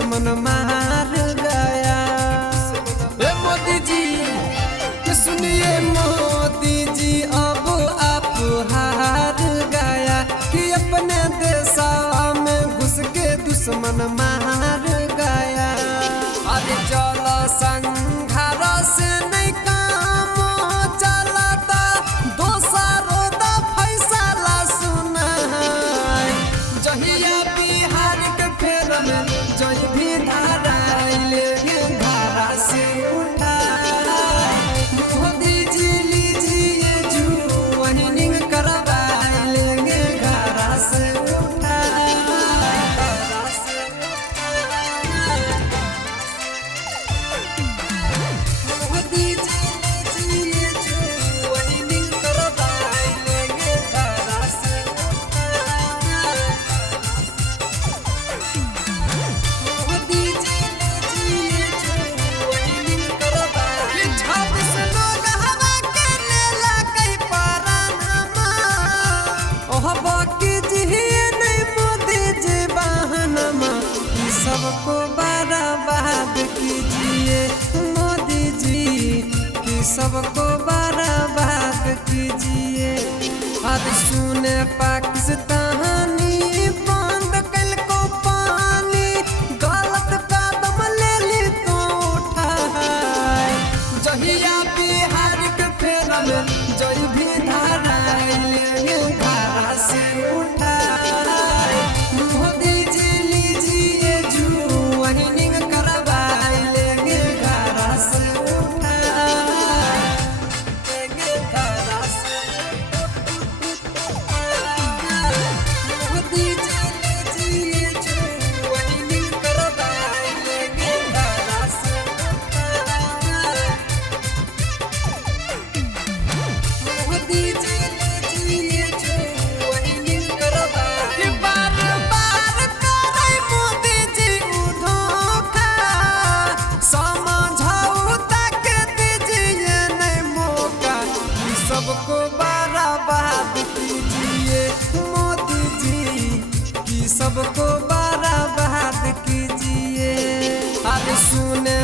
दुश्मन मार गया। मोदी जी सुनिए मोदी जी अब आप हार गया कि अपने देशा में घुस के दुश्मन मार गया। अरे चल संघार से नहीं काम चलता दोसरों दा फैसला सुनाई। जहिया बिहार के फेर में जय भी धारा लेंगे धारा से उठा। मोदी जी लीजिए ज्वाइनिंग करवा लेंगे धारा से उठा। मोदी जी लीजिए ज्वाइनिंग करवा लेंगे धारा से उठा। मोदी जी लीजिए ज्वाइनिंग करवा। ये 26 लोग हवा के लेला कई परानमा। ओह बाकी जी नहीं मोदी जी बहानमा। ई सबको बर्बाद कीजिए मोदी जी कि सबको बर्बाद कीजिए। आज सुने पाकिस्तानी बंद कल को पानी गलत कदम ले ली तो उठाए। जहिया बिहार के फेर में जय भी धारा लेंगे धारा से उठाए। मोदी जी लीजिए ज्वाइनिंग करवा लेंगे धारा से उठाए। लेंगे धारा से मोदी जी लीजिए ज्वाइनिंग करवा लेंगे धारा से उठाए। मोदी जी लीजिए ज्वाइनिंग करवा। बार बार करे मोदी जी धोखा समझौता के दीजिए नहीं मौका। ई सबको बर्बाद कीजिए मोदी जी कि सबको बर्बाद कीजिए। आज सुने